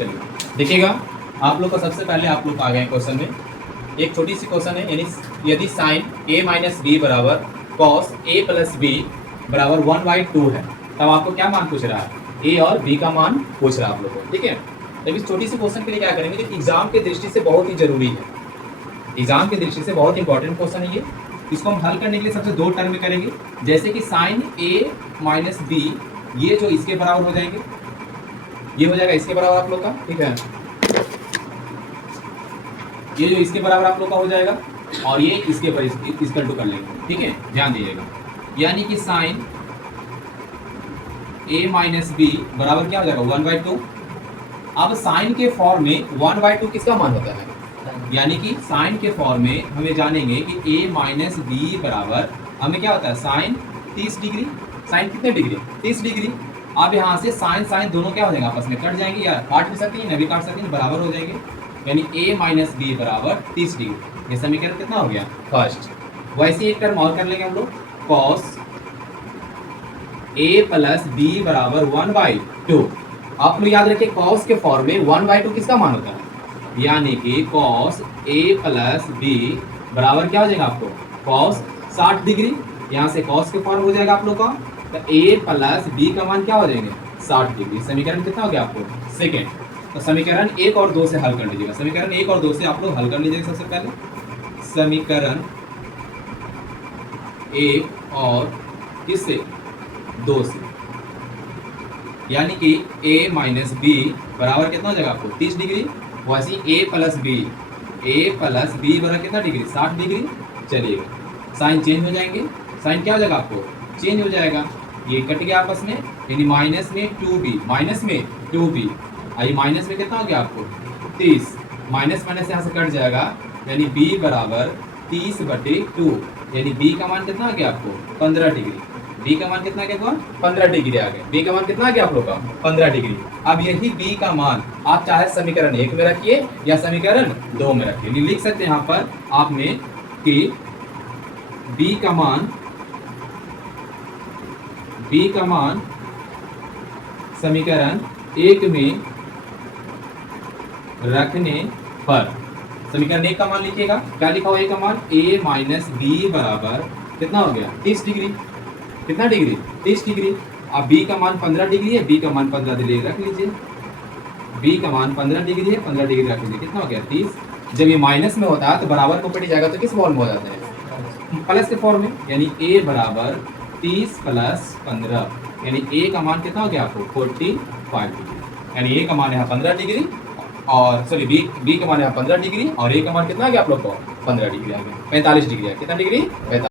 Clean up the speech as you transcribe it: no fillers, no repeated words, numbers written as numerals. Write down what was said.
चलिए देखिएगा, आप लोग को सबसे पहले आप लोग आ गए क्वेश्चन में। एक छोटी सी क्वेश्चन है, यानी यदि साइन a माइनस बी बराबर कॉस a प्लस बी बराबर 1/2 है, तब आपको क्या मान पूछ रहा है? a और b का मान पूछ रहा है आप लोग को, ठीक है। तब इस छोटी सी क्वेश्चन के लिए क्या करेंगे, तो एग्जाम की दृष्टि से बहुत ही जरूरी है, एग्जाम की दृष्टि से बहुत इंपॉर्टेंट क्वेश्चन है ये। इसको हम हल करने के लिए सबसे दो टर्म में करेंगे, जैसे कि साइन a माइनस बी, ये जो इसके बराबर हो जाएंगे, ये हो जाएगा इसके बराबर आप लोग का, ठीक है। ये जो इसके बराबर आप लोग का हो जाएगा और ये इसके पर इसका टू कर लेंगे, ठीक है, ध्यान दीजिएगा। यानी कि साइन a माइनस बी बराबर क्या हो जाएगा 1/2। अब साइन के फॉर्म में 1/2 किसका मान होता है? यानी कि साइन के फॉर्म में हमें जानेंगे कि a माइनस बी बराबर हमें क्या होता है, साइन 30 डिग्री। साइन कितने डिग्री? 30 डिग्री। अब यहाँ से साइन साइन दोनों क्या हो जाएंगे, आपस में कट जाएंगे, या काट भी सकते हैं, न भी काट सकते हैं, बराबर हो जाएंगे। यानी a माइनस बी बराबर 30 डिग्री। ये समीकरण कितना हो गया? फर्स्ट। वैसे एक टर्म और कर लेंगे हम लोग, कॉस a प्लस बी बराबर 1/2। आप लोग याद रखिए, कॉस के फॉर्म में 1/2 किसका मान होता है? यानी कि कॉस a प्लस बी बराबर क्या हो जाएगा आपको, कॉस 60 डिग्री। यहाँ से कॉस के फॉर्म हो जाएगा आप लोग का, तो a प्लस बी का मान क्या हो जाएंगे, 60 डिग्री। समीकरण कितना हो गया आपको? सेकेंड। तो समीकरण 1 और 2 से हल कर लीजिएगा। समीकरण 1 और 2 से आप लोग हल कर लीजिएगा। सबसे पहले समीकरण 1 और किससे, 2 से, यानी कि a माइनस बी बराबर कितना हो जाएगा आपको, 30 डिग्री। वैसे a प्लस बी बराबर कितना डिग्री, 60 डिग्री। चलिएगा, साइन चेंज हो जाएंगे, साइन क्या हो जाएगा आपको, चेंज हो जाएगा, ये कट गया आपस में, यानी माइनस में 2b, माइनस में 2b, आई माइनस में कितना हो गया आपको, 30। माइनस माइनस यहाँ से कट जाएगा, यानी b बराबर 30/2, यानी b का मान कितना आ गया आपको, 15 डिग्री। b का मान कितना आ गया, 15 डिग्री आ गया। b का मान कितना आ गया आप लोग का, 15 डिग्री। अब यही b का मान आप चाहे समीकरण 1 में रखिए या समीकरण 2 में रखिए। लिख सकते हैं यहाँ पर आपने कि b का मान समीकरण 1 में रखने पर, समीकरण 1 का मान लिखिएगा, क्या लिखा हुआ है का मान, a माइनस बी बराबर कितना हो गया, 30 डिग्री। कितना डिग्री, 30 डिग्री। अब b का मान 15 डिग्री है, b का मान 15 डिग्री रख लीजिए, b का मान 15 डिग्री है, 15 डिग्री रख लीजिए, कितना हो गया, 30। जब ये माइनस में होता है तो बराबर को पट जाएगा, तो किस फॉर्म में हो जाते हैं, प्लस के फॉर्म में। यानी a बराबर 30 प्लस 15, यानी a का मान कितना हो गया आपको, 45 डिग्री। यानी a का मान यहाँ 15 डिग्री, और सॉरी b का मान यहाँ 15 डिग्री, और a का मान कितना आ गया आप लोग को, 15 डिग्री आ गया, 45 डिग्री है। कितना डिग्री, 45।